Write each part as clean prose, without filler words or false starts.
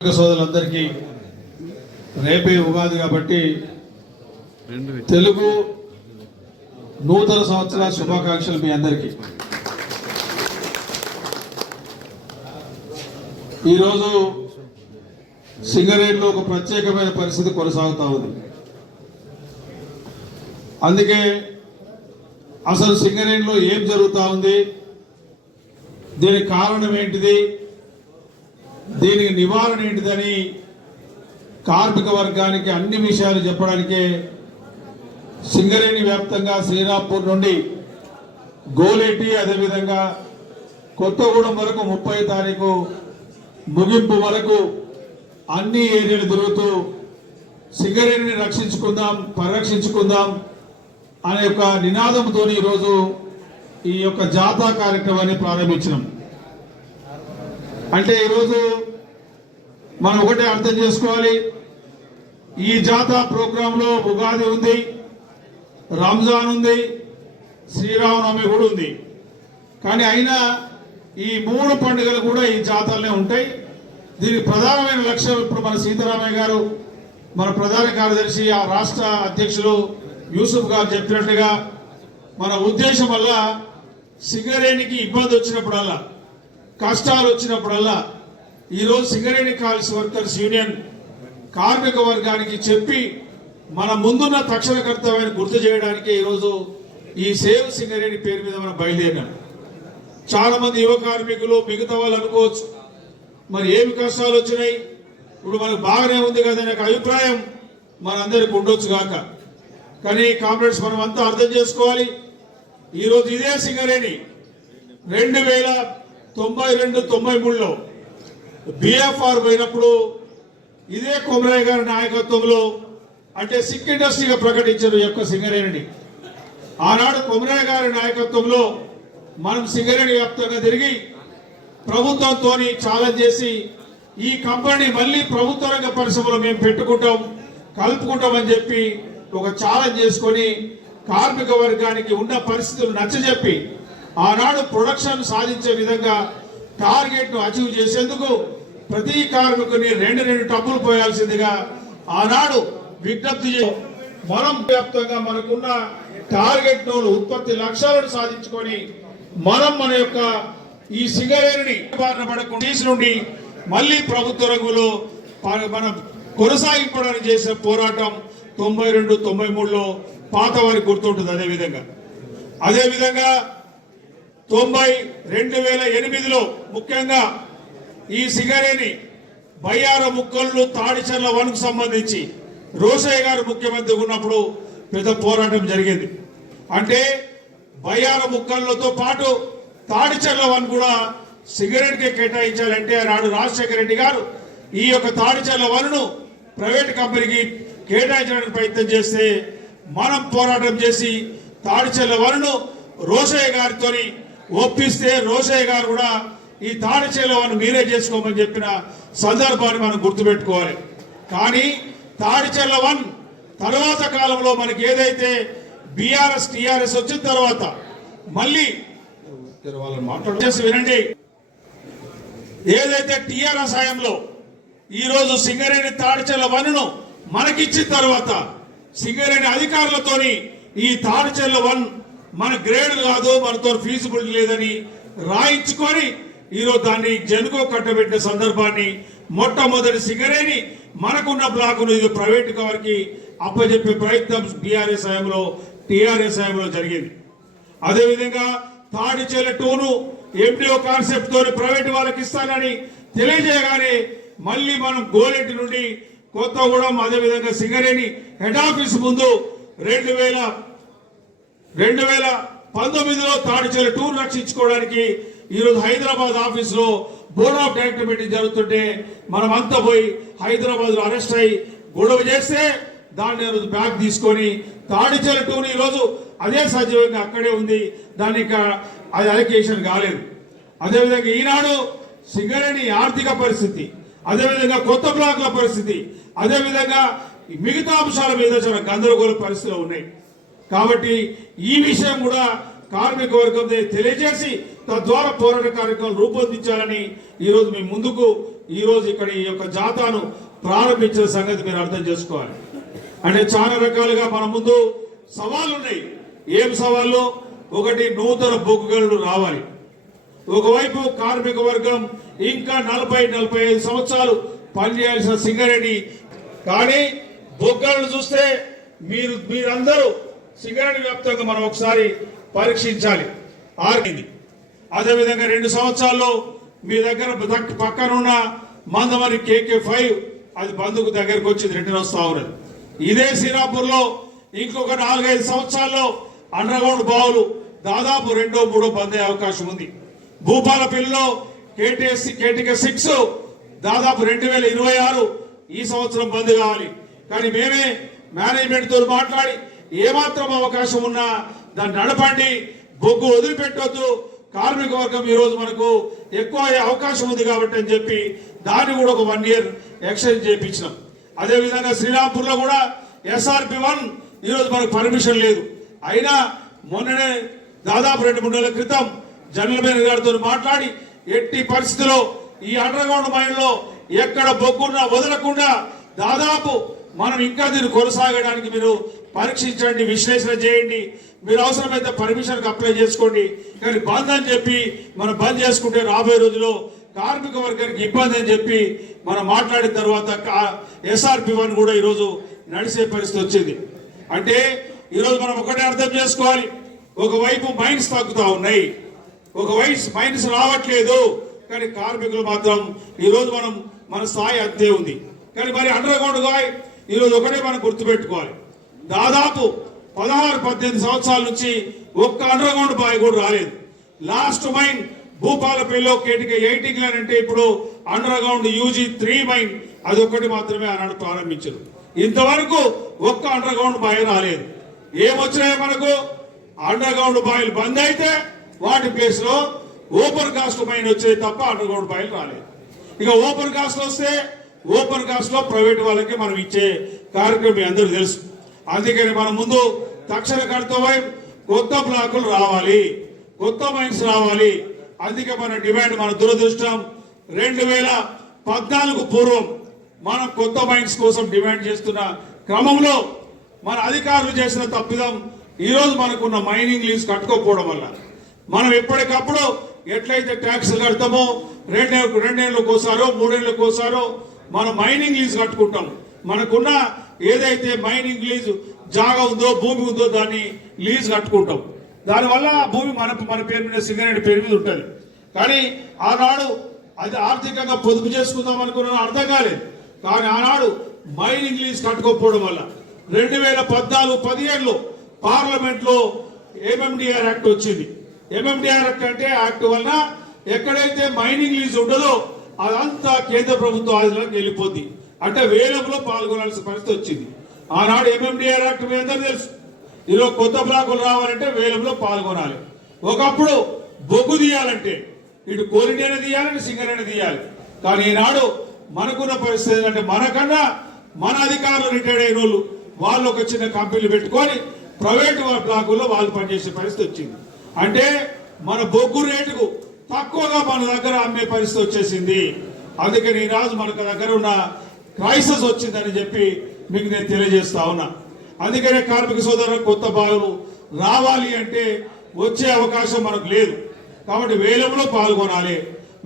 సోదరులందరికీ రేపే ఉగాది కాబట్టి తెలుగు నూతన సంవత్సర శుభాకాంక్షలు మీ అందరికీ. ఈరోజు సింగరేణిలో ఒక ప్రత్యేకమైన పరిస్థితి కొనసాగుతూ ఉంది. అందుకే అసలు సింగరేణిలో ఏం జరుగుతూ ఉంది, దీనికి కారణం ఏంటిది, దీనికి నివారణ ఏంటిదని కార్మిక వర్గానికి అన్ని విషయాలు చెప్పడానికే సింగరేణి వ్యాప్తంగా శ్రీరాంపూర్ నుండి గోలేటి అదేవిధంగా కొత్తగూడెం వరకు 30వ తారీఖు ముగింపు వరకు అన్ని ఏరియాలు తిరుగుతూ సింగరేణిని రక్షించుకుందాం, పరిరక్షించుకుందాం అనే ఒక నినాదంతో ఈరోజు ఈ యొక్క జాతా కార్యక్రమాన్ని ప్రారంభించినాం. అంటే ఈరోజు మనం ఒకటే అర్థం చేసుకోవాలి, ఈ జాతా ప్రోగ్రాంలో ఉగాది ఉంది, రంజాన్ ఉంది, శ్రీరామనవమి కూడా ఉంది. కానీ అయినా ఈ 3 పండుగలు కూడా ఈ జాతాలనే ఉంటాయి. దీనికి ప్రధానమైన లక్ష్యం ఇప్పుడు మన సీతారామయ్య గారు, మన ప్రధాన కార్యదర్శి, ఆ రాష్ట్ర అధ్యక్షులు యూసుఫ్ గారు చెప్పినట్టుగా మన ఉద్దేశం వల్ల సింగరేణికి ఇబ్బంది వచ్చినప్పుడల్లా, కష్టాలు వచ్చినప్పుడల్లా ఈరోజు సింగరేణి కాల్స్ వర్కర్స్ యూనియన్ కార్మిక వర్గానికి చెప్పి మన ముందున్న తక్షణ కర్తవ్యాన్ని గుర్తు చేయడానికి ఈరోజు ఈ సేవ్ సింగరేణి పేరు మీద మనం బయలుదేరినాం. చాలా మంది యువ కార్మికులు మిగతా వాళ్ళు అనుకోవచ్చు, మరి ఏమి కష్టాలు వచ్చినాయి, ఇప్పుడు మనకు బాగానే ఉంది కదా అనే అభిప్రాయం మనందరికి ఉండొచ్చు కాక. కానీ కామ్రేడ్స్ మనం అంతా అర్థం చేసుకోవాలి, ఈరోజు ఇదే సింగరేణి 2092-93లో బిఎఫ్ఆర్ పోయినప్పుడు ఇదే కొమరయ్య గారి నాయకత్వంలో అంటే సిక్ ఇండస్ట్రీగా ప్రకటించారు యొక్క సింగరేణిని. ఆనాడు కొమరయ్య గారి నాయకత్వంలో మనం సింగరేణి వ్యాప్తంగా తిరిగి ప్రభుత్వంతో ఛాలెంజ్ చేసి ఈ కంపెనీ మళ్ళీ ప్రభుత్వ రంగ పరిశ్రమలో మేము పెట్టుకుంటాం, కలుపుకుంటామని చెప్పి ఒక ఛాలెంజ్ చేసుకొని కార్మిక వర్గానికి ఉన్న పరిస్థితులు నచ్చజెప్పి ఆనాడు ప్రొడక్షన్ సాధించే విధంగా టార్గెట్ ను అచీవ్ చేసేందుకు ప్రతి కార్మికుని 2 టప్పులు పోయాల్సిందిగా ఆనాడు విజ్ఞప్తి మనం వ్యాప్తంగా మనకున్న టార్గెట్ ను ఉత్పత్తి లక్ష్యాలను సాధించుకొని మనం మన యొక్క ఈ సింగరేణిని బారిన పడకుండా నుండి మళ్ళీ ప్రభుత్వ రంగులో మనం కొనసాగింపడానికి చేసిన పోరాటం 92-93లో పాత వారికి గుర్తుంటుంది. అదేవిధంగా 2008లో ముఖ్యంగా ఈ సింగరేణి బయ్యార ముక్కళ్ళు తాడిచెర్ల 1కు సంబంధించి రోషయ్య గారు ముఖ్యమంత్రి ఉన్నప్పుడు పెద్ద పోరాటం జరిగింది. అంటే బయ్యార ముక్కళ్ళతో పాటు తాడిచెర్ల 1 కూడా సింగరేణికి కేటాయించాలంటే నాడు రాజశేఖర రెడ్డి గారు ఈ యొక్క తాడిచెర్ల 1ను ప్రైవేట్ కంపెనీకి కేటాయించడానికి ప్రయత్నం చేస్తే మనం పోరాటం చేసి తాడిచెర్ల 1ను రోషయ్య గారితో ఒప్పిస్తే రోషయ్య గారు కూడా ఈ తాడిచెర్ల 1 మీరే చేసుకోమని చెప్పిన సందర్భాన్ని మనం గుర్తుపెట్టుకోవాలి. కానీ తాడిచెర్ల 1 తర్వాత కాలంలో మనకి ఏదైతే బీఆర్ఎస్ టీఆర్ఎస్ వచ్చిన తర్వాత మళ్ళీ మాట్లాడేసి వినండి, ఏదైతే టీఆర్ఎస్ హయాంలో ఈరోజు సింగరేణి తాడిచెర్ల 1ను మనకిచ్చిన తర్వాత సింగరేణి అధికారులతోని ఈ తాడిచెర్ల 1 మన గ్రేడ్ కాదు, మనతో ఫీజిబిలిటీ లేదని రాయించుకొని ఈరోజు దాన్ని జనుకో కట్టబెట్టిన సందర్భాన్ని మొట్టమొదటి సింగరేణి మనకున్న బ్లాకును ఇది ప్రైవేట్ వారికి అప్పచెప్పే ప్రయత్నం బీఆర్ఎస్ హయాంలో టీఆర్ఎస్ హయాంలో జరిగింది. అదేవిధంగా తాడిచెర్ల 2ను ఎండిఓ కాన్సెప్ట్ తోని ప్రైవేట్ వాళ్ళకి ఇస్తానని తెలియజేయగానే మళ్ళీ మనం గోలెట్టి నుండి కొత్తగూడెం అదేవిధంగా సింగరేణి హెడ్ ఆఫీస్ ముందు 2019లో తాడిచెర్ల 2 రక్షించుకోవడానికి ఈరోజు హైదరాబాద్ ఆఫీసులో బోర్డ్ ఆఫ్ డైరెక్టర్ మీటింగ్ జరుగుతుంటే మనం అంతా పోయి హైదరాబాద్ లో అరెస్ట్ అయ్యి గొడవ చేస్తే దాన్ని బ్యాక్ తీసుకొని తాడిచెర్ల 2ని ఈరోజు అదే సజీవంగా అక్కడే ఉంది, దానికి అది అలొకేషన్ కాలేదు. అదేవిధంగా ఈనాడు సింగరేణి ఆర్థిక పరిస్థితి, అదేవిధంగా కొత్త బ్లాకుల పరిస్థితి, అదేవిధంగా మిగతా అంశాల మీద చాలా గందరగోళ పరిస్థితులు ఉన్నాయి. కాబట్టి ఈ విషయం కూడా కార్మిక వర్గం తెలియజేసి తద్వారా పోరాట కార్యక్రమాలు రూపొందించాలని ఈరోజు మీ ముందుకు ఈ రోజు ఇక్కడ ఈ యొక్క జాతాను ప్రారంభించిన సంగతి మీరు అర్థం చేసుకోవాలి. అంటే చాలా రకాలుగా మన ముందు సవాళ్ళు ఉన్నాయి. ఏం సవాళ్ళు? ఒకటి, నూతన బొగ్గు గనులు రావాలి. ఒకవైపు కార్మిక వర్గం ఇంకా 40-45 సంవత్సరాలు పనిచేయాల్సిన సింగరేణి, కానీ బొగ్గలను చూస్తే మీరందరూ సింగరేణి వ్యాప్తంగా మనం ఒకసారి పరీక్షించాలి. ఆరింది. అదేవిధంగా 2 సంవత్సరాల్లో మీ దగ్గర పక్కనున్న మందమరి KK5 అది బంధుకు దగ్గరకు వచ్చి రిటర్న్ వస్తా ఉన్నది. ఇదే శ్రీరాంపూర్లో ఇంకొక 4-5 సంవత్సరాల్లో అండర్గ్రౌండ్ బావులు దాదాపు 2-3 బంద్ అయ్యే అవకాశం ఉంది. భూపాలపల్లిలో KTK6 దాదాపు 2026 ఈ సంవత్సరం బంద్ కావాలి. కానీ మేమే మేనేజ్మెంట్ తో మాట్లాడి ఏమాత్రం అవకాశం ఉన్నా దాన్ని నడపండి, బొగ్గు వదిలిపెట్టొద్దు, కార్మిక వర్గం ఈ రోజు మనకు ఎక్కువ అయ్యే అవకాశం ఉంది కాబట్టి అని చెప్పి దాన్ని కూడా ఒక 1 year ఎక్స్టెండ్ చేయించినాం. అదేవిధంగా శ్రీరాంపూర్లో కూడా SRP1 ఈరోజు మనకు పర్మిషన్ లేదు. అయినా మొన్ననే దాదాపు 2-3 నెలల క్రితం జనరల్ మేనేజర్ గారితో మాట్లాడి ఎట్టి పరిస్థితిలో ఈ అండర్గ్రౌండ్ మైన్లో ఎక్కడ బొగ్గున్నా వదలకుండా దాదాపు మనం ఇంకా దీన్ని కొనసాగడానికి మీరు పరీక్షించండి, విశ్లేషణ చేయండి, మీరు అవసరమైతే పర్మిషన్కి అప్లై చేసుకోండి. కానీ బంద్ అని చెప్పి మనం బంద్ చేసుకుంటే రాబోయే రోజుల్లో కార్మిక వర్గానికి ఇబ్బంది అని చెప్పి మనం మాట్లాడిన తర్వాత SRP1 కూడా ఈరోజు నడిచే పరిస్థితి వచ్చింది. అంటే ఈరోజు మనం ఒకటే అర్థం చేసుకోవాలి, ఒకవైపు మైన్స్ తగ్గుతా ఉన్నాయి, ఒకవైపు మైన్స్ రావట్లేదు, కానీ కార్మికులు మాత్రం ఈరోజు మన స్థాయి అంతే ఉంది. కానీ మరి అండర్గ్రౌండ్ బాయ్ ఈరోజు ఒకటే మనం గుర్తుపెట్టుకోవాలి, దాదాపు 16-18 సంవత్సరాల నుంచి ఒక్క అండర్గ్రౌండ్ బాయ్ కూడా రాలేదు. లాస్ట్ మైన్ భూపాలపల్లిలో KTK18 అంటే ఇప్పుడు అండర్గ్రౌండ్ UG3 మైన్ అదొక్కటి మాత్రమే ఆనాడు ప్రారంభించారు. ఇంతవరకు ఒక్క అండర్గ్రౌండ్ బాయ్ రాలేదు. ఏమొచ్చినాయి మనకు? అండర్గ్రౌండ్ బాయిలు బంద్ అయితే వాటి ప్లేస్ లో ఓపెన్ కాస్ట్ మైన్ వచ్చేది తప్ప అండర్గ్రౌండ్ బాయిలు రాలేదు. ఇక ఓపెన్ కాస్ట్ వస్తే ఓపెన్ కాస్ట్ లో ప్రైవేట్ వాళ్ళకి మనం ఇచ్చే కార్యక్రమం మీ అందరూ తెలుసు. అందుకని మనం ముందు తక్షణ కర్తవ్యం కొత్త బ్లాకులు రావాలి, కొత్త మైన్స్ రావాలి. అందుకే మన డిమాండ్, మన దురదృష్టం 2014 పూర్వం మనం కొత్త మైన్స్ కోసం డిమాండ్ చేస్తున్న క్రమంలో మన అధికారులు చేసిన తప్పిదం ఈరోజు మనకున్న మైనింగ్ లీజ్ కట్టుకోకపోవడం వల్ల మనం ఎప్పటికప్పుడు ఎట్లయితే ట్యాక్స్ కడతామో 2 ఏళ్ళకు ఒకసారో 3 ఏళ్ళకు ఒకసారో మనం మైనింగ్ లీజ్ కట్టుకుంటాం. మనకున్న ఏదైతే మైనింగ్ లీజ్ జాగా ఉందో, భూమి ఉందో దాన్ని లీజ్ కట్టుకుంటాం. దానివల్ల ఆ భూమి మన పేరు మీద, సింగరేణి పేరు మీద ఉంటుంది. కానీ ఆనాడు అది ఆర్థికంగా పొదుపు చేసుకుందాం అనుకున్న అర్థం కాలేదు. కానీ ఆనాడు మైనింగ్ లీజ్ కట్టుకోకపోవడం వల్ల 2014-15లో పార్లమెంట్ లో MMDR యాక్ట్ వచ్చింది. MMDR యాక్ట్ అంటే యాక్ట్ వలన ఎక్కడైతే మైనింగ్ లీజ్ ఉండదో అదంతా కేంద్ర ప్రభుత్వ ఆధీనంలోకి వెళ్ళిపోద్ది. అంటే వేలంలో పాల్గొనాల్సిన పరిస్థితి వచ్చింది. ఆనాడు MMDR యాక్ట్ మీ అందరూ తెలుసు. ఈరోజు కొత్త బ్లాకులు రావాలంటే వేలంలో పాల్గొనాలి. ఒకప్పుడు బొగ్గు తీయాలంటే ఇటు కోలిటైనా తీయాలి, సింగరైనా తీయాలి. కానీ ఈనాడు మనకున్న పరిస్థితి అంటే మనకన్నా మన అధికారులు రిటైర్డ్ అయిన వాళ్ళు ఒక చిన్న కంపెనీలు పెట్టుకొని ప్రైవేట్ బ్లాకుల్లో వాళ్ళు పనిచేసే పరిస్థితి వచ్చింది. అంటే మన బొగ్గు రేటుకు తక్కువగా మన దగ్గర అమ్మే పరిస్థితి వచ్చేసింది. అందుకని ఈ రోజు మనకు దగ్గర ఉన్న క్రైసిస్ వచ్చిందని చెప్పి మీకు నేను తెలియజేస్తా ఉన్నా. అందుకనే కార్మిక సోదరులకు కొత్త బావులు రావాలి అంటే వచ్చే అవకాశం మనకు లేదు. కాబట్టి వేలంలో పాల్గొనాలి.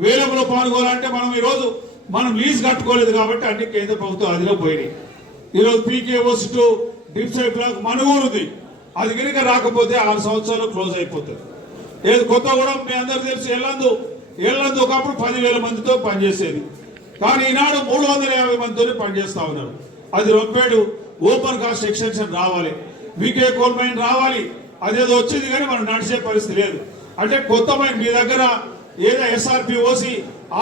వేలంలో పాల్గొనాలంటే మనం ఈరోజు లీజ్ కట్టుకోలేదు కాబట్టి అన్ని కేంద్ర ప్రభుత్వం అదిలో పోయినాయి. ఈరోజు PKO2 డిప్సైడ్ బ్లాక్ మనుగోలుంది, అది కనుక రాకపోతే 6 సంవత్సరాలు క్లోజ్ అయిపోతుంది. ఏది కొత్తగూడెం మీ అందరూ తెలుసు, ఎల్లందు ఒకప్పుడు 10,000 మందితో పనిచేసేది. కానీ ఈనాడు 350 మందితో పనిచేస్తా ఉన్నారు. అది రొంపేడు ఓపెన్ కాస్ట్ ఎక్స్టెన్షన్ రావాలి, వికే కోల్ మైన్ రావాలి. అదేదో వచ్చింది కానీ మనం నడిచే పరిస్థితి లేదు. అంటే కొత్త మైన్ మీ దగ్గర ఏదో SRP-OC,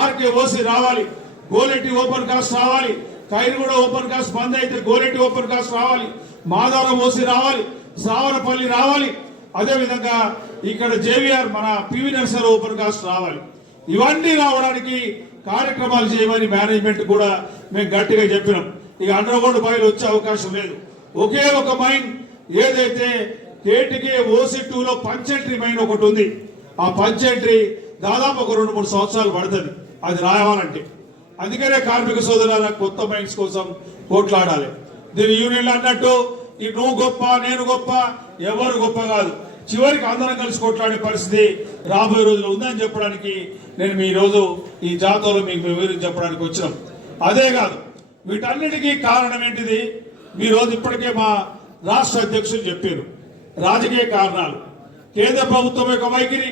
RK-OC రావాలి, గోలెట్టి ఓపెన్ కాస్ట్ రావాలి, కైరుగూడ ఓపెన్ కాస్ట్ బంద్ అయితే గోలెట్టి ఓపెన్ కాస్ట్ రావాలి, మాధవరం OC రావాలి, శ్రావణపల్లి రావాలి. అదేవిధంగా ఇక్కడ JVR మన PV నర్సరీ ఓపెన్ కాస్ట్ రావాలి. ఇవన్నీ రావడానికి కార్యక్రమాలు చేయమని మేనేజ్మెంట్ కూడా మేము గట్టిగా చెప్పినాం. ఇక అండర్గ్రౌండ్ బాయిలు వచ్చే అవకాశం లేదు. ఒకే ఒక మైన్ ఏదైతే KTK-OC2లో పంచెంట్రీ మైన్ ఒకటి ఉంది. ఆ పంచెంట్రీ దాదాపు ఒక 2-3 సంవత్సరాలు పడుతుంది అది రావాలంటే. అందుకనే కార్మిక సోదరుల కొత్త మైండ్స్ కోసం పోట్లాడాలి. దీని యూనియన్లు అన్నట్టు ఈ నువ్వు గొప్ప నేను గొప్ప ఎవరు గొప్ప కాదు, చివరికి అందరం కలిసి కొట్లాడే పరిస్థితి రాబోయే రోజుల్లో ఉందని చెప్పడానికి నేను మీ రోజు ఈ జాతరలో మీకు వివరించి చెప్పడానికి వచ్చినాం. అదే కాదు, వీటన్నిటికీ కారణం ఏంటిది? మీ రోజు ఇప్పటికే మా రాష్ట్ర అధ్యక్షులు చెప్పారు. రాజకీయ కారణాలు, కేంద్ర ప్రభుత్వం యొక్క వైఖరి,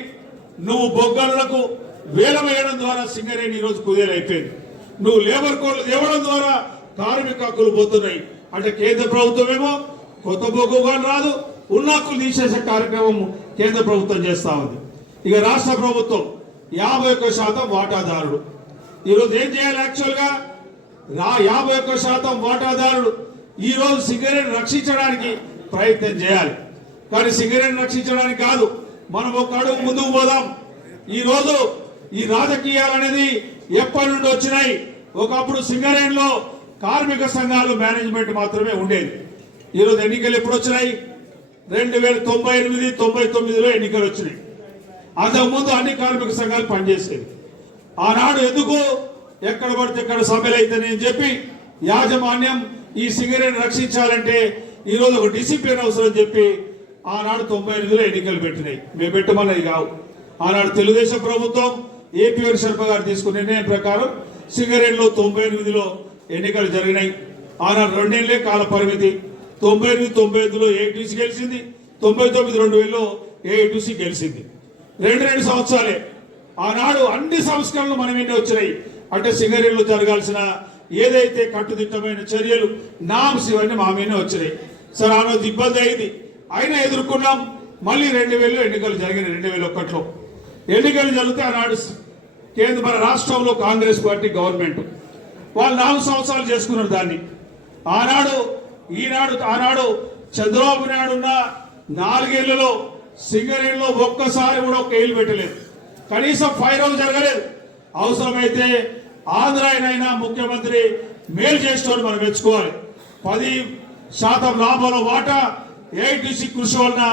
నువ్వు బొగ్గలకు వేలం వేయడం ద్వారా సింగరేణి ఈరోజు కుదేలైపోయింది. నువ్వు లేబర్ కోడ్లు తేవడం ద్వారా కార్మిక హక్కులు పోతున్నాయి. అంటే కేంద్ర ప్రభుత్వం ఏమో కొత్త బొగ్గు రాదు, ఉన్న హక్కులు తీసేసే కార్యక్రమం కేంద్ర ప్రభుత్వం చేస్తా ఉంది. ఇక రాష్ట్ర ప్రభుత్వం 51% వాటాదారుడు. ఈరోజు ఏం చేయాలి? యాక్చువల్గా 51% వాటాదారుడు ఈరోజు సింగరేణి రక్షించడానికి ప్రయత్నం చేయాలి. కానీ సింగరేణి రక్షించడానికి కాదు, మనం ఒక అడుగు ముందుకు పోదాం. ఈరోజు ఈ రాజకీయాలు అనేది ఎప్పటి నుండి వచ్చినాయి? ఒకప్పుడు సింగరేణిలో కార్మిక సంఘాలు మేనేజ్మెంట్ మాత్రమే ఉండేది. ఈరోజు ఎన్నికలు ఎప్పుడు వచ్చినాయి? 2098, 99లో ఎన్నికలు వచ్చినాయి. అంతకుముందు అన్ని కార్మిక సంఘాలు పనిచేసేవి. ఆనాడు ఎందుకు ఎక్కడ పడితే ఎక్కడ సమ్మెలు అయితేనే చెప్పి యాజమాన్యం ఈ సింగరేణి రక్షించాలంటే ఈరోజు ఒక డిసిప్లిన్ అవసరం చెప్పి ఆనాడు 98లో ఎన్నికలు పెట్టినాయి. మేము పెట్టమన్నది కావు. ఆనాడు తెలుగుదేశం ప్రభుత్వం ఏపీఆర్ శర్మ గారు తీసుకున్న నిర్ణయం ప్రకారం సింగరేణిలో 98లో ఎన్నికలు జరిగినాయి. ఆనాడు 2 ఏళ్లే కాల పరిమితి. 98, 95లో ఏఐటీసీ గెలిచింది. 99, 2000లో ఏఐటీసీ గెలిచింది. 2 సంవత్సరాలే. ఆనాడు అన్ని సంస్కరణలు మన మీద వచ్చినాయి. అంటే సింగరేణిలో జరగాల్సిన ఏదైతే కట్టుదిట్టమైన చర్యలు నామ్స్ ఇవన్నీ మా మీదనే వచ్చినాయి. సరే, ఆ రోజు ఇబ్బంది అయింది, అయినా ఎదుర్కొన్నాం. మళ్ళీ 2000లో ఎన్నికలు జరిగినాయి. 2001లో ఎన్నికలు జరిగితే ఆనాడు కేంద్ర మన రాష్ట్రంలో కాంగ్రెస్ పార్టీ గవర్నమెంట్ వాళ్ళు 4 సంవత్సరాలు చేసుకున్నారు దాన్ని. ఆనాడు చంద్రబాబు నాయుడు ఉన్న 4 ఏళ్లలో సింగరేణిలో ఒక్కసారి కూడా ఒక ఏళ్ళు పెట్టలేదు. కనీసం ఫైర్ అవుట్ జరగలేదు. అవసరమైతే ఆంధ్రాయనైనా ముఖ్యమంత్రి మేలు చేసేవాళ్ళు మనం మెచ్చుకోవాలి. 10% లాభాల వాటా ఏఐటీసీ కృషి వలన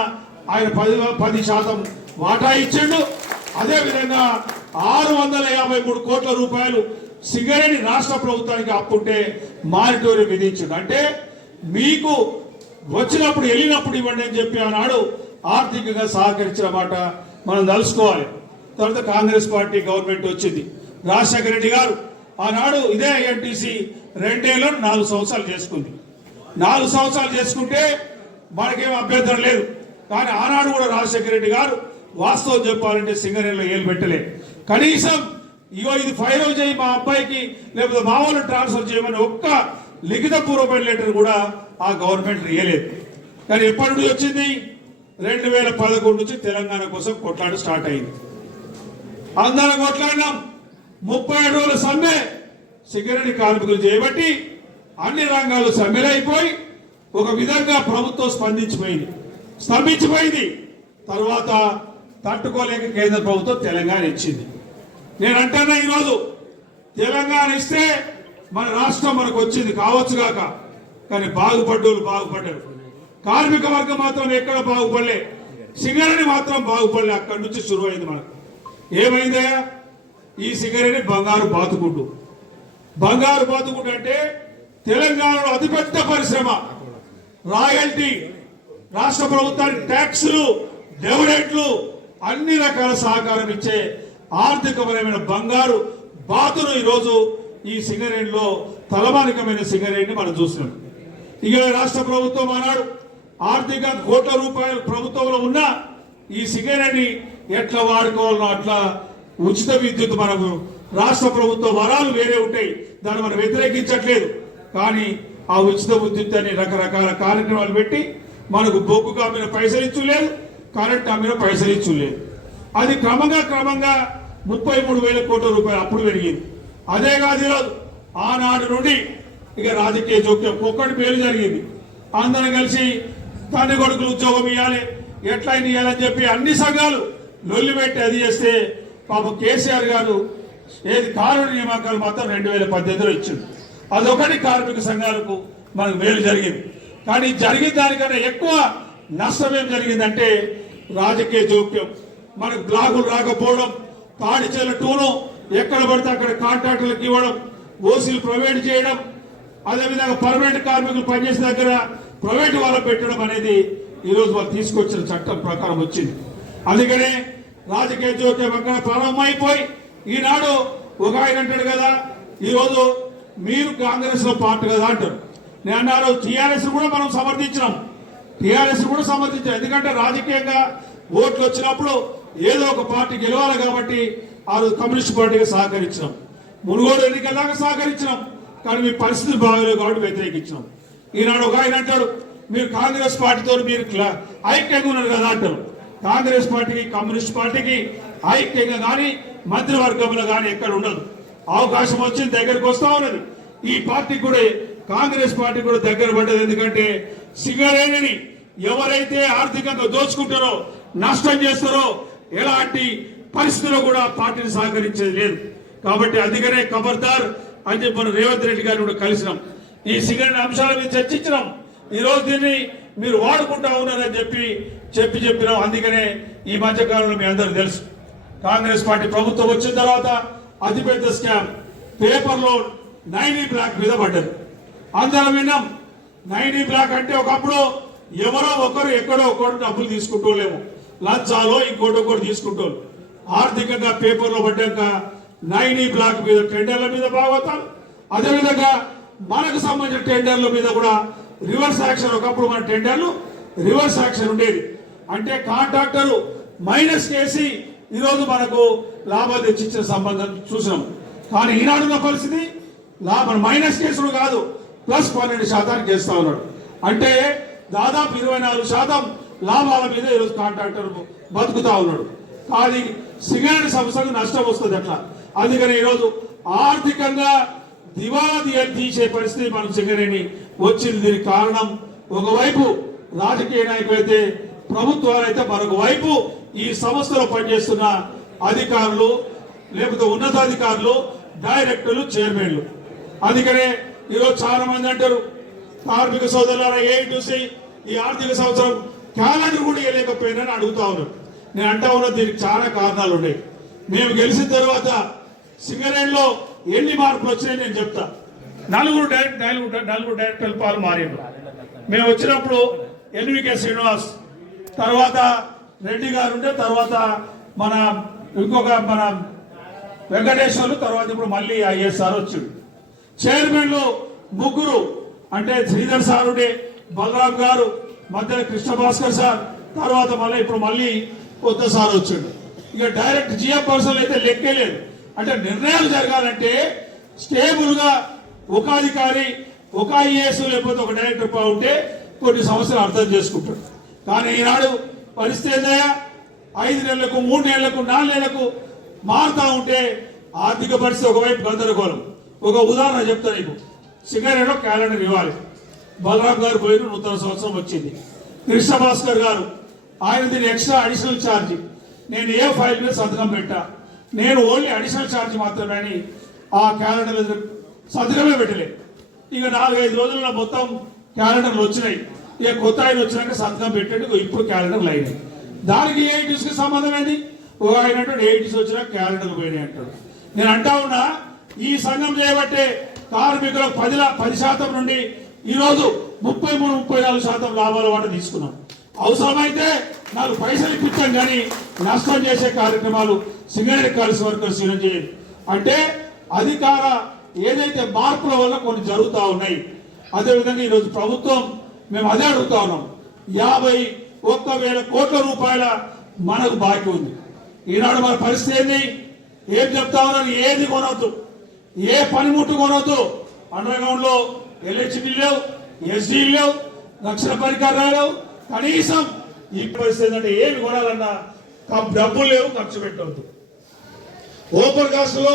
ఆయన 10% వాటా ఇచ్చిండు. అదేవిధంగా 653 కోట్ల రూపాయలు సింగరేణి రాష్ట్ర ప్రభుత్వానికి అప్పుంటే మారిటోరియం విధించింది. అంటే మీకు వచ్చినప్పుడు వెళ్ళినప్పుడు ఇవ్వండి అని చెప్పి ఆనాడు ఆర్థికంగా సహకరించిన మాట మనం తెలుసుకోవాలి. తర్వాత కాంగ్రెస్ పార్టీ గవర్నమెంట్ వచ్చింది. రాజశేఖర రెడ్డి గారు ఆనాడు ఇదే ఐఎన్టీసీ 2 ఏళ్లను 4 సంవత్సరాలు చేసుకుంది. 4 సంవత్సరాలు చేసుకుంటే మనకేం అభ్యంతరం లేదు. కానీ ఆనాడు కూడా రాజశేఖర రెడ్డి గారు వాస్తవం చెప్పాలంటే సింగరేణిలో ఏలు పెట్టలే. కనీసం ఇది ఫైర్ అవుట్ చేయి మా అబ్బాయికి లేకపోతే మా వాళ్ళు ట్రాన్స్ఫర్ చేయమని ఒక్క లిఖితపూర్వమైన లెటర్ కూడా ఆ గవర్నమెంట్ ఇయ్యలేదు. కానీ ఎప్పటి నుంచి వచ్చింది? 2011 నుంచి తెలంగాణ కోసం కొట్లాట స్టార్ట్ అయింది. అందరం కొట్లాడినాం. 37 రోజుల సమ్మె సింగరేణి కార్మికులు చేయబట్టి అన్ని రంగాలు సమ్మెలైపోయి ఒక విధంగా ప్రభుత్వం స్తంభించిపోయింది. తర్వాత తట్టుకోలేక కేంద్ర ప్రభుత్వం తెలంగాణ ఇచ్చింది. నేను అంటున్నా, ఈరోజు తెలంగాణ ఇస్తే మన రాష్ట్రం మనకు వచ్చింది కావచ్చుగాక, కానీ బాగుపడ్డారు. కార్మిక వర్గం మాత్రం ఎక్కడ బాగుపడలే, సింగరేణి మాత్రం బాగుపడలే. అక్కడి నుంచి శురు అయింది మనకు. ఏమైందయ్యా? ఈ సింగరేణి బంగారు బాతుకుంటు అంటే తెలంగాణలో అతిపెద్ద పరిశ్రమ. రాయల్టీ, రాష్ట్ర ప్రభుత్వానికి ట్యాక్సులు, డివిడెంట్లు, అన్ని రకాల సహకారం ఇచ్చే ఆర్థికపరమైన బంగారు బాతును ఈరోజు ఈ సింగరేణిలో తలమానికమైన సింగరేణిని మనం చూస్తున్నాం. ఇక రాష్ట్ర ప్రభుత్వం అన్నాడు ఆర్థిక కోట్ల రూపాయలు ప్రభుత్వంలో ఉన్న ఈ సింగరేణి ఎట్లా వాడుకోవాలనో అట్లా ఉచిత విద్యుత్ మనకు రాష్ట్ర ప్రభుత్వ వరాలు వేరే ఉంటాయి, దాన్ని మనం వ్యతిరేకించట్లేదు. కానీ ఆ ఉచిత విద్యుత్ అని రకరకాల కార్యక్రమాలు పెట్టి మనకు బొగ్గుకు అమ్మిన పైసలు ఇచ్చులేదు, కరెంట్ అమ్మిన పైసలు ఇచ్చులేదు. అది క్రమంగా 33,000 కోట్ల రూపాయలు అప్పుడు పెరిగింది. అదే కాదు, ఈరోజు ఆనాడు నుండి ఇక రాజకీయ జోక్యం ఒక్కటి పేరు జరిగింది. అందరం కలిసి తండ్రి కొడుకులు ఉద్యోగం ఇవ్వాలి, ఎట్లా ఇవ్వాలని చెప్పి అన్ని సంఘాలు లొల్లి పెట్టి అది చేస్తే పాపం కేసీఆర్ గారు ఏది కారుణ నియామకాలు మాత్రం 2018లో ఇచ్చింది. అదొకటి కార్మిక సంఘాలకు మనకు మేలు జరిగింది. కానీ జరిగిన దానికన్నా ఎక్కువ నష్టం ఏం జరిగిందంటే రాజకీయ జోక్యం. మనకు బ్లాగులు రాకపోవడం, తాడిచేల టూను ఎక్కడ పడితే అక్కడ కాంట్రాక్టులకు ఇవ్వడం, ఓసీలు ప్రైవేట్ చేయడం, అదేవిధంగా పర్మనెంట్ కార్మికులు పనిచేసే దగ్గర ప్రైవేట్ వాళ్ళకు పెట్టడం అనేది ఈరోజు వాళ్ళు తీసుకొచ్చిన చట్టం ప్రకారం వచ్చింది. అందుకనే రాజకీయ జోక్యం అక్కడ ప్రారంభమైపోయి ఈనాడు ఒక ఆయన అంటాడు కదా, ఈరోజు మీరు కాంగ్రెస్ లో పార్టీ కదా అంటారు. నేను అన్నారు టీఆర్ఎస్ కూడా మనం సమర్థించినాం, ఎందుకంటే రాజకీయంగా ఓట్లు వచ్చినప్పుడు ఏదో ఒక పార్టీ గెలవాలి కాబట్టి ఆ రోజు కమ్యూనిస్ట్ పార్టీకి సహకరించినాం, మునుగోడు ఎన్నికల దాకా సహకరించినాం. కానీ మీ పరిస్థితులు బాగలేవు కాబట్టి వ్యతిరేకించినాం. ఈనాడు ఒక ఆయన అంటాడు మీరు కాంగ్రెస్ పార్టీతో మీరు ఐక్యంగా ఉన్నారు కదా అంటారు. కాంగ్రెస్ పార్టీకి కమ్యూనిస్ట్ పార్టీకి ఐక్యంగా కానీ మంత్రివర్గంలో కానీ ఎక్కడ ఉండదు. అవకాశం వచ్చింది దగ్గరికి వస్తా ఉన్నది. ఈ పార్టీ కూడా కాంగ్రెస్ పార్టీ కూడా దగ్గర పడ్డది. ఎందుకంటే సింగరేణిని ఎవరైతే ఆర్థికంగా దోచుకుంటారో నష్టం చేస్తారో ఎలాంటి పరిస్థితుల్లో కూడా పార్టీని సహకరించేది లేదు. కాబట్టి అందుకనే ఖబర్దార్ అని చెప్పి మనం రేవంత్ రెడ్డి గారిని కూడా కలిసినాం. ఈ సింగరేణి అంశాల మీద చర్చించినాం. ఈ రోజు దీన్ని మీరు వాడుకుంటా ఉన్నారని చెప్పినాం. అందుకనే ఈ మధ్యకాలంలో మీ అందరూ తెలుసు కాంగ్రెస్ పార్టీ ప్రభుత్వం వచ్చిన తర్వాత అతిపెద్ద స్కామ్ పేపర్లో 90 బ్లాక్ మీద పడ్డది. అందరం విన్నాం. 90 బ్లాక్ అంటే ఒకప్పుడు ఎవరో ఒకరు ఎక్కడో ఒకరు డబ్బులు తీసుకుంటోలేము, లంచాలో ఇంకోటి తీసుకుంటూ ఆర్థికంగా పేపర్లో పడ్డాక 90 బ్లాక్ మీద టెండర్ల మీద భాగవతాలు, అదేవిధంగా మనకు సంబంధించిన టెండర్ల మీద కూడా రివర్స్ యాక్షన్. ఒకప్పుడు మన టెండర్లు రివర్స్ యాక్షన్ ఉండేది, అంటే కాంట్రాక్టర్ మైనస్ చేసి ఈరోజు మనకు లాభాలు తెచ్చిచ్చిన సంబంధం చూసినాం. కానీ ఈనాడున్న పరిస్థితి లాభం మైనస్ కేసులు కాదు, ప్లస్ 12% చేస్తా ఉన్నాడు. అంటే దాదాపు 24% లాభాల మీద ఈరోజు కాంట్రాక్టర్ బతుకుతా ఉన్నాడు. కానీ సింగరేణి సంస్థకు నష్టం వస్తుంది అట్లా. అందుకని ఈరోజు ఆర్థికంగా దివాలా తీసే పరిస్థితి మనం సింగరేణి వచ్చింది. దీనికి కారణం ఒకవైపు రాజకీయ నాయకులైతే, ప్రభుత్వాలు అయితే, మరొక వైపు ఈ సంస్థలో పనిచేస్తున్న అధికారులు, లేకపోతే ఉన్నతాధికారులు, డైరెక్టర్లు, చైర్మన్లు. అందుకనే ఈరోజు చాలా మంది అంటారు కార్మిక సోదరులారా ఏఐటీసీ ఈ ఆర్థిక సంవత్సరం క్యాలెండర్ కూడా ఇవ్వలేకపోయినని అడుగుతా ఉన్నారు. నేను అంటా ఉన్నా దీనికి చాలా కారణాలు ఉన్నాయి. మేము గెలిచిన తర్వాత సింగరేణిలో ఎన్ని మార్పులు వచ్చినాయి నేను చెప్తా. నలుగురు డైరెక్టర్లు పాలు మారిండు. మేము వచ్చినప్పుడు ఎన్వికే శ్రీనివాస్, తర్వాత రెడ్డి గారు ఉంటే, తర్వాత మన వెంకటేశ్వర్లు, తర్వాత ఇప్పుడు మళ్ళీ ఐఎస్ఆర్ వచ్చిండు. చైర్మన్లు ముగ్గురు, అంటే శ్రీధర్ సార్ ఉండే, బలరాం గారు, మధ్యలో కృష్ణ భాస్కర్ సార్, తర్వాత ఇప్పుడు మళ్ళీ కొత్త సార్ వచ్చిండు. ఇక డైరెక్ట్ జిఎఫ్ పర్సన్ అయితే లెక్కే లేదు. అంటే నిర్ణయాలు జరగాలంటే స్టేబుల్ గా ఒక అధికారి, ఒక ఐఏఎస్, లేకపోతే ఒక డైరెక్టర్ ఉంటే కొన్ని సమస్యలు అర్థం చేసుకుంటాడు. కానీ ఈనాడు పరిస్థితి ఏందయ్యా, 5 నెలలకు, 3 నెలలకు, 4 నెలలకు మారుతా ఉంటే ఆర్థిక పరిస్థితి ఒకవైపు గందరగోళం. ఒక ఉదాహరణ చెప్తా నీకు. సింగరేణిలో క్యాలెండర్ ఇవ్వాలి, బలరాం గారు పోయిన నూతన సంవత్సరం వచ్చింది. కృష్ణ భాస్కర్ గారు ఆయన దీని ఎక్స్ట్రా అడిషనల్ ఛార్జ్, నేను ఏ ఫైల్ మీద సంతకం పెట్టా, నేను ఓన్లీ అడిషనల్ ఛార్జ్ మాత్రమే అని ఆ క్యాలెండర్ సంతకమే పెట్టలేదు. ఇక 4-5 రోజుల్లో మొత్తం క్యాలెండర్లు వచ్చినాయి. ఇక కొత్త ఆయన వచ్చినాక సంతకం పెట్టేందుకు ఇప్పుడు క్యాలెండర్లు అయినాయి. దానికి ఏఐటీసీకి సంబంధం ఏంది? ఓ ఆయన అంటాడు ఏఐటీసీ వచ్చినా క్యాలెండర్లు పోయినాయి అంటాడు. నేను అంటా ఉన్నా ఈ సంఘం చేయబట్టే కార్మికులకు 10% నుండి ఈరోజు 33-34% లాభాల వాట తీసుకున్నాం. అవసరమైతే 4 పైసలు ఇప్పించాం కానీ నష్టం చేసే కార్యక్రమాలు సింగరేణి కలిసి వర్కర్స్ చేయాలి. అంటే అధికార ఏదైతే మార్పుల వల్ల కొన్ని జరుగుతూ ఉన్నాయి. అదేవిధంగా ఈరోజు ప్రభుత్వం మేము అదే అడుగుతా ఉన్నాం. 51,000 కోట్ల రూపాయల మనకు బాకీ ఉంది. ఈనాడు మన పరిస్థితి ఏంది? ఏం చెప్తా ఉన్నారు? ఏది కొనవద్దు, ఏ పనిముట్టు కొనవద్దు. అండర్గ్రౌండ్ లో ఎల్హెచ్డి లేవు, ఎస్డీ లేవు, రక్షణ పరికరాలు లేవు. కనీసం ఈ పరిస్థితి ఏంటంటే ఏమి కొనాలన్నా డబ్బులు లేవు, ఖర్చు పెట్టవద్దు. ఓపెన్ కాస్ట్ లో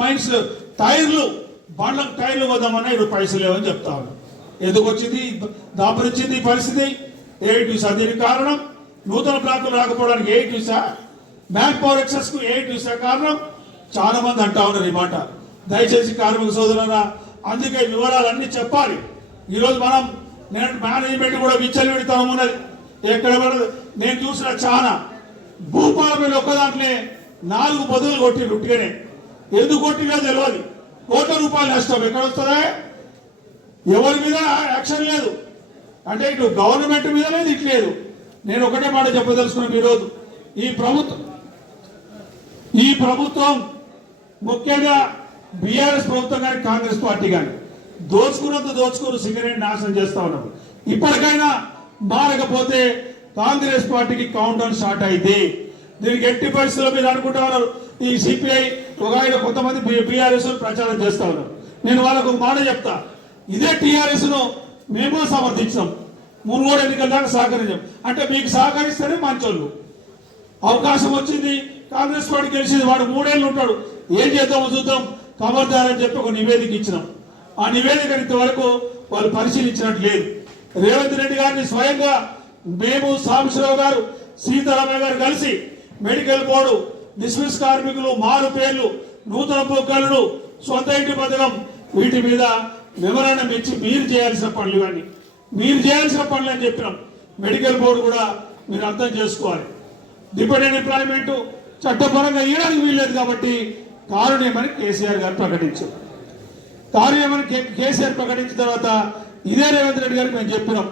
మైన్స్ టైర్లు, బండ్లకు టైర్లు వద్దామన్నా ఇప్పుడు పైసలు లేవని చెప్తా ఉన్నాం. ఎందుకు వచ్చింది దాపరిచింది ఈ పరిస్థితి? ఏఐటీసీ. దీనికి కారణం నూతన బ్లాకులు రాకపోవడానికి ఏఐటీసా, మ్యాన్ పవర్ ఎక్సెస్ కు ఏఐటీసా కారణం? చాలా మంది అంటా ఉన్నారు ఈ మాట. దయచేసి కార్మిక సోదరులారా, అందుకే వివరాలన్నీ చెప్పాలి. ఈరోజు మనం మేనేజ్మెంట్ కూడా విచ్చలవిడితనం ఉన్నది. ఎక్కడ నేను చూసిన చాలా భూపాల మీద ఒక్క దాంట్లో 4 బదులు కొట్టిండు ఉట్టిగానే. ఎందుకు కొట్టినా తెలియదు. కోట్ల రూపాయలు నష్టం ఎక్కడ వస్తుందా? ఎవరి మీద యాక్షన్ లేదు. అంటే ఇటు గవర్నమెంట్ మీద లేదు, ఇటు లేదు. నేను ఒకటే మాట చెప్పదలుచుకున్నాను ఈరోజు. ఈ ప్రభుత్వం ముఖ్యంగా బీఆర్ఎస్ ప్రభుత్వం కానీ కాంగ్రెస్ పార్టీ కానీ దోచుకున్నంత దోచుకుని సింగరేణి నాశనం చేస్తా ఉన్నారు. ఇప్పటికైనా మారకపోతే కాంగ్రెస్ పార్టీకి కౌంట్ డౌన్ స్టార్ట్ అయింది. దీనికి ఎట్టి పరిస్థితుల్లో మీరు అనుకుంటా ఉన్నారు ఈ సిపిఐ ఒక ఆయన కొంతమంది బీఆర్ఎస్ ప్రచారం చేస్తా ఉన్నారు. నేను వాళ్ళకు ఒక మాట చెప్తా, ఇదే టీఆర్ఎస్ ను మేము సమర్థించాం, మునుగోడు ఎన్నికల దాకా సహకరించాం. అంటే మీకు సహకరిస్తేనే మంచోళ్ళు. అవకాశం వచ్చింది, కాంగ్రెస్ పార్టీ గెలిచింది, వాడు 3 ఏళ్ళు ఉంటాడు, ఏం చేద్దామో చూద్దాం ఖబర్దార్ అని చెప్పి ఒక నివేదిక ఇచ్చినాం. ఆ నివేదిక ఇంతవరకు వాళ్ళు పరిశీలించినట్టు లేదు. రేవంత్ రెడ్డి గారిని స్వయంగా మేము, సాంబశివరావు గారు, సీతారామయ్య గారు కలిసి మెడికల్ బోర్డు, డిస్మిస్ కార్మికులు, మారు పేర్లు, నూతన పొక్కలు, సొంత ఇంటి పథకం, వీటి మీద మెమరాండం ఇచ్చి మీరు చేయాల్సిన పనులు ఇవన్నీ మీరు చేయాల్సిన పనులు అని చెప్పినాం. మెడికల్ బోర్డు కూడా మీరు అర్థం చేసుకోవాలి. డిపెండెంట్ ఎంప్లాయ్మెంట్ చట్టపరంగా ఇవ్వడానికి వీల్లేదు కాబట్టి కారుణ్యమని కేసీఆర్ గారు ప్రకటించారు. కారుణ్యమని కేసీఆర్ ప్రకటించిన తర్వాత ఇదే రేవంత్ రెడ్డి గారికి మేము చెప్పినాం,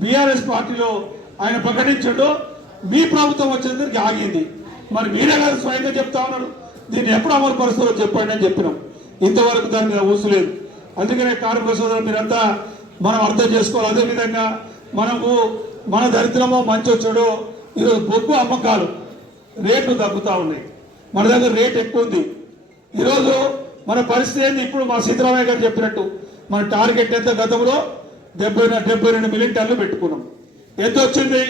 బీఆర్ఎస్ పార్టీలో ఆయన ప్రకటించాడు, మీ ప్రభుత్వం వచ్చేందుకు ఆగింది. మరి మీరే గారు స్వయంగా చెప్తా ఉన్నారు, దీన్ని ఎప్పుడు అమలు పరుస్తారో చెప్పండి అని చెప్పినాం. ఇంతవరకు దాని మీద ఊసలేదు. అందుకనే కార్మిక సోదరులు మీరంతా మనం అర్థం చేసుకోవాలి. అదేవిధంగా మన దరిద్రమో మంచి వచ్చాడో ఈరోజు బొగ్గు అమ్మకాలు రేట్లు తగ్గుతూ ఉన్నాయి. మన దగ్గర రేట్ ఎక్కువ ఉంది. ఈరోజు మన పరిస్థితి ఏంది? ఇప్పుడు మా సీతారామయ్య గారు చెప్పినట్టు మన టార్గెట్ ఎంత? గతంలో 72 మిలియన్ టన్నులు పెట్టుకున్నాం. ఎంత వచ్చింది?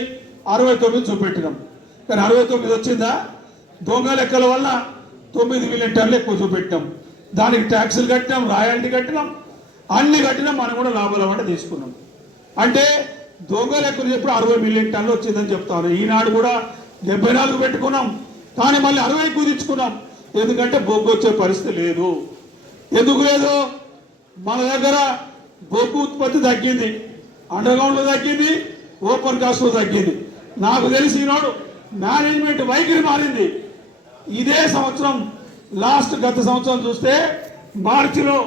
69 చూపెట్టినాం. కానీ 69 వచ్చిందా? దొంగ లెక్కల వల్ల 9 మిలియన్ టన్నులు ఎక్కువ చూపెట్టినాం. దానికి ట్యాక్సులు కట్టినాం, రాయల్టీ కట్టినాం, అన్ని కట్టినాం. మనం కూడా లాభాల వాట తీసుకున్నాం. అంటే దొంగ లెక్కలు చెప్పి 60 మిలియన్ టన్నులు వచ్చిందని చెప్తాను. ఈనాడు కూడా 74 పెట్టుకున్నాం, కానీ మళ్ళీ 60 కుదించుకున్నాం. ఎందుకంటే బొగ్గు వచ్చే పరిస్థితి లేదు. ఎందుకు లేదు? మన దగ్గర బొగ్గు ఉత్పత్తి తగ్గింది, అండర్గ్రౌండ్లో తగ్గింది, ఓపెన్ కాస్ట్లో తగ్గింది. నాకు తెలిసి ఈనాడు మేనేజ్మెంట్ వైఖరి మారింది. ఇదే సంవత్సరం గత సంవత్సరం చూస్తే మార్చిలో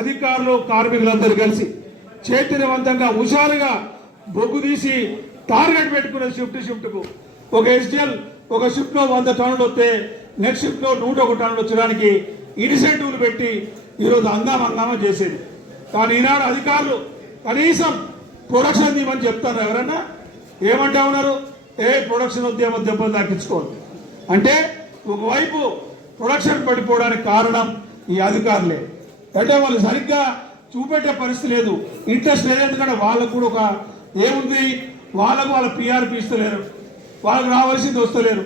అధికారులు, కార్మికులందరూ కలిసి చైతన్యవంతంగా హుషారుగా బొగ్గు తీసి టార్గెట్ పెట్టుకునే షిఫ్ట్కు ఒక ఎస్డిఎల్ ఒక షిఫ్ట్లో 100 టన్నులు వస్తే నెక్స్ట్ షిఫ్ట్లో 101 టన్నులు వచ్చడానికి ఇనిషియేటివ్లు పెట్టి ఈరోజు హంగామా చేసేది. కానీ ఈనాడు అధికారులు కనీసం ప్రొడక్షన్ తీయమని చెప్తారు. ఎవరన్నా ఏమంటా ఉన్నారు? ప్రొడక్షన్ ఉద్యమం దెబ్బలు దాకించుకోవాలి. అంటే ఒకవైపు ప్రొడక్షన్ పడిపోవడానికి కారణం ఈ అధికారులే. అంటే వాళ్ళు సరిగ్గా చూపెట్టే పరిస్థితి లేదు, ఇంట్రెస్ట్ లేదు. ఎందుకంటే వాళ్ళకు కూడా ఒక ఏముంది, వాళ్ళ పిఆర్పి ఇస్తలేరు, వాళ్ళకు రావాల్సింది వస్తలేరు.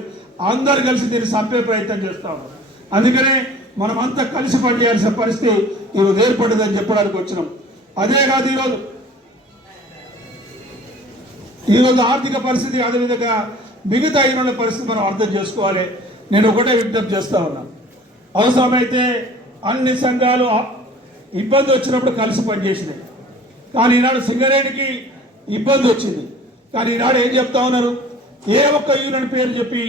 అందరు కలిసి దీన్ని చంపే ప్రయత్నం చేస్తా ఉన్నారు. అందుకనే మనమంతా కలిసి పనిచేయాల్సిన పరిస్థితి ఈరోజు ఏర్పడిందని చెప్పడానికి వచ్చినాం. అదే కాదు, ఈరోజు ఆర్థిక పరిస్థితి, అదేవిధంగా మిగతా అయిన పరిస్థితి మనం అర్థం చేసుకోవాలి. నేను ఒకటే విజ్ఞప్తి చేస్తా ఉన్నాను, అవసరమైతే అన్ని సంఘాలు ఇబ్బంది వచ్చినప్పుడు కలిసి పనిచేసినాయి. కానీ ఈనాడు సింగరేణికి ఇబ్బంది వచ్చింది. కానీ ఈనాడు ఏం చెప్తా ఉన్నారు? ఏ ఒక్క యూనియన్ పేరు చెప్పి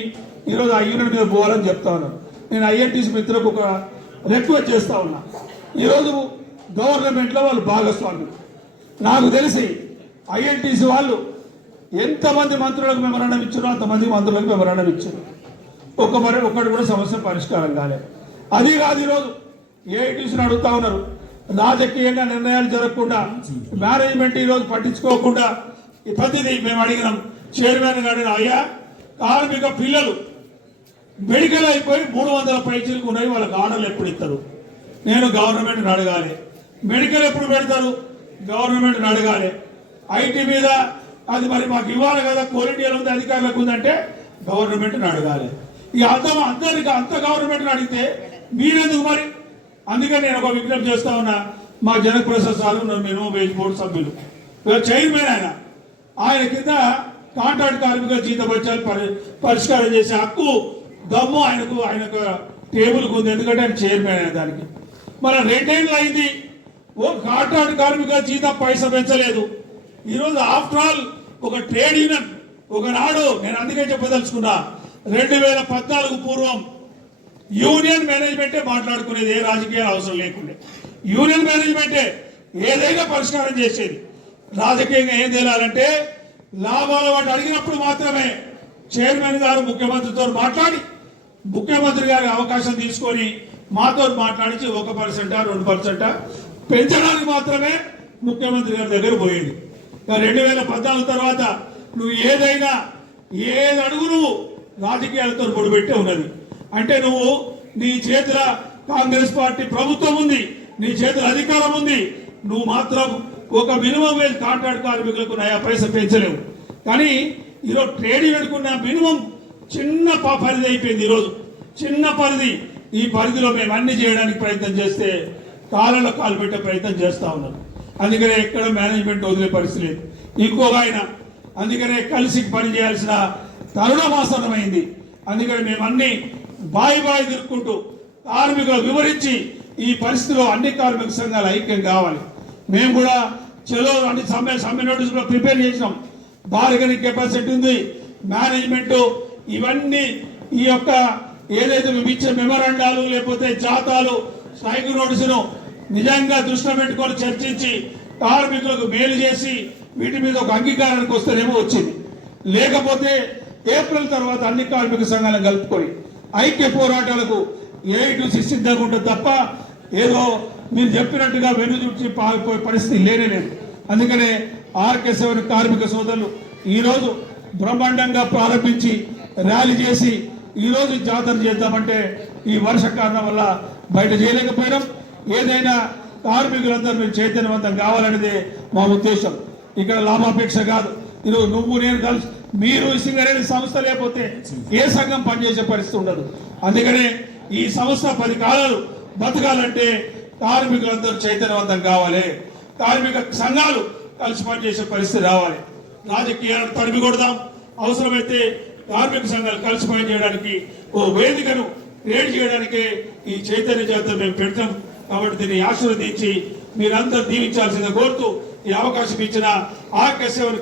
ఈరోజు ఆ యూనియన్ మీద పోవాలని చెప్తా ఉన్నారు. నేను ఐఎన్టీసీ మిత్రులకు ఒక రిక్వెస్ట్ చేస్తా ఉన్నా, ఈరోజు గవర్నమెంట్లో వాళ్ళు భాగస్వామ్యం. నాకు తెలిసి ఐఎన్టీసీ వాళ్ళు ఎంతమంది మంత్రులకు మెమరాండం ఇచ్చారో అంతమంది మంత్రులకు మెమరాండం ఇచ్చారు. ఒక్కటి కూడా సమస్య పరిష్కారం కాలేదు. అది కాదు, ఈరోజు ఏఐటీసీని అడుగుతా ఉన్నారు, రాజకీయంగా నిర్ణయాలు జరగకుండా, మేనేజ్మెంట్ ఈరోజు పట్టించుకోకుండా ప్రతిదీ మేము అడిగినాం. చైర్మన్ గారు, అయ్యా కార్మిక పిల్లలు మెడికల్ అయిపోయి 300 పైచీలకు ఉన్నాయి, వాళ్ళకి ఆర్డర్లు ఎప్పుడు ఇస్తారు? నేను గవర్నమెంట్ని అడగాలి. మెడికల్ ఎప్పుడు పెడతారు? గవర్నమెంట్ని అడగాలి. ఐటీ మీద అది మరి మాకు ఇవ్వాలి కదా, క్వాలిటీ ఎలా ఉంది, అధికారులకు ఉందంటే గవర్నమెంట్ని అడగాలి. ఇక అందరికి అంత గవర్నమెంట్ని అడిగితే మీరెందుకు మరి? అందుకని నేను ఒక విజ్ఞప్తి చేస్తా ఉన్నా, మా Jana Prasad sir minimum wage board సభ్యులు, చైర్మన్ ఆయన కింద కాంట్రాక్ట్ కార్మికుల జీతభత్యాలు పరిష్కారం చేసే హక్కు దమ్ము ఆయనకు టేబుల్కి ఉంది. ఎందుకంటే ఆయన చైర్మన్ అయిన దానికి మరి 2 ఏళ్ళు అయింది, ఓ కాంట్రాక్ట్ కార్మికుల జీతం పైసా పెంచలేదు. ఈరోజు ఆఫ్టర్ ఆల్ ఒక ట్రేడ్ యూనియన్ ఒకనాడు, నేను అందుకే చెప్పదలుచుకున్నా, 2014 పూర్వం యూనియన్ మేనేజ్మెంటే మాట్లాడుకునేది, ఏ రాజకీయాలు అవసరం లేకుండే యూనియన్ మేనేజ్మెంటే ఏదైనా పరిష్కారం చేసేది. రాజకీయంగా ఏం తేలాలంటే లాభాల వాటి అడిగినప్పుడు మాత్రమే చైర్మన్ గారు ముఖ్యమంత్రితో మాట్లాడి, ముఖ్యమంత్రి గారి అవకాశం తీసుకొని మాతో మాట్లాడించి 1% 2% పెంచడానికి మాత్రమే ముఖ్యమంత్రి గారి దగ్గర పోయేది. 2014 తర్వాత నువ్వు ఏది అడుగు నువ్వు రాజకీయాలతో ముడిపెట్టే ఉన్నది. అంటే నువ్వు నీ చేతుల కాంగ్రెస్ పార్టీ ప్రభుత్వం ఉంది, నీ చేతుల అధికారం ఉంది, నువ్వు మాత్రం ఒక మినిమం వేజ్ కాంట్రాక్ట్ కార్మికులకు 9 పైసలు పెంచలేవు. కానీ ఈరోజు ట్రేడ్ యూనియన్కున్న మినిమం చిన్న పరిధి అయిపోయింది. ఈరోజు చిన్న పరిధి, ఈ పరిధిలో మేము అన్ని చేయడానికి ప్రయత్నం చేస్తే కాళ్ళలో కాలు పెట్టే ప్రయత్నం చేస్తా ఉన్నాం. అందుకనే ఎక్కడ మేనేజ్మెంట్ వదిలే పరిస్థితి లేదు. ఇంకొక ఆయన అందుకనే కలిసి పని చేయాల్సిన తరుణమాసనమైంది. అందుకని మేము అన్ని బాయి తిరుక్కుంటూ కార్మికులు వివరించి ఈ పరిస్థితిలో అన్ని కార్మిక సంఘాలు ఐక్యం కావాలి. మేము కూడా చలో అన్ని సమ్మె నోటీసు కూడా ప్రిపేర్ చేసినాం. బార్గెనింగ్ కెపాసిటీ ఉంది, మేనేజ్మెంట్ ఇవన్నీ ఈ యొక్క ఏదైతే మేము ఇచ్చే మెమరాండాలు లేకపోతే జాతాలు స్ట్రైక్ నోటీసును నిజంగా దృష్టిలో పెట్టుకొని చర్చించి కార్మికులకు మేలు చేసి వీటి మీద ఒక అంగీకారానికి వస్తేనేమో వచ్చింది. లేకపోతే ఏప్రిల్ తర్వాత అన్ని కార్మిక సంఘాలను కలుపుకొని ఐక్య పోరాటాలకు ఏఐటీసీ సిద్ధంగా ఉంటుంది తప్ప ఏదో మీరు చెప్పినట్టుగా వెన్నుచూచి పారిపోయే పరిస్థితి లేనే లేదు. అందుకనే ఆర్కే7 కార్మిక సోదరులు ఈరోజు బ్రహ్మాండంగా ప్రారంభించి ర్యాలీ చేసి ఈరోజు జాతర చేద్దామంటే ఈ వర్ష కారణం వల్ల బయట చేయలేకపోయినాం. ఏదైనా కార్మికులందరూ మీరు చైతన్యవంతం కావాలనేదే మా ఉద్దేశం. ఇక్కడ లాభాపేక్ష కాదు. ఈరోజు నువ్వు నేను కలిసి మీరు సింగరేణి సంస్థ లేకపోతే ఏ సంఘం పనిచేసే పరిస్థితి ఉండదు. అందుకనే ఈ సంస్థ 10 కాలాలు బతకాలంటే కార్మికులందరూ చైతన్యవంతం కావాలి, కార్మిక సంఘాలు కలిసి పనిచేసే పరిస్థితి రావాలి. రాజకీయాలను తరిమి కొడదాం, అవసరమైతే కార్మిక సంఘాలు కలిసి పనిచేయడానికి ఓ వేదికను క్రియేట్ చేయడానికే ఈ చైతన్య జాతర మేము పెడతాం. కాబట్టి దీన్ని ఆశీర్వదించి మీరందరూ దీవించాల్సిందిగా కోరుతూ ఈ అవకాశం ఇచ్చిన ఆర్కే7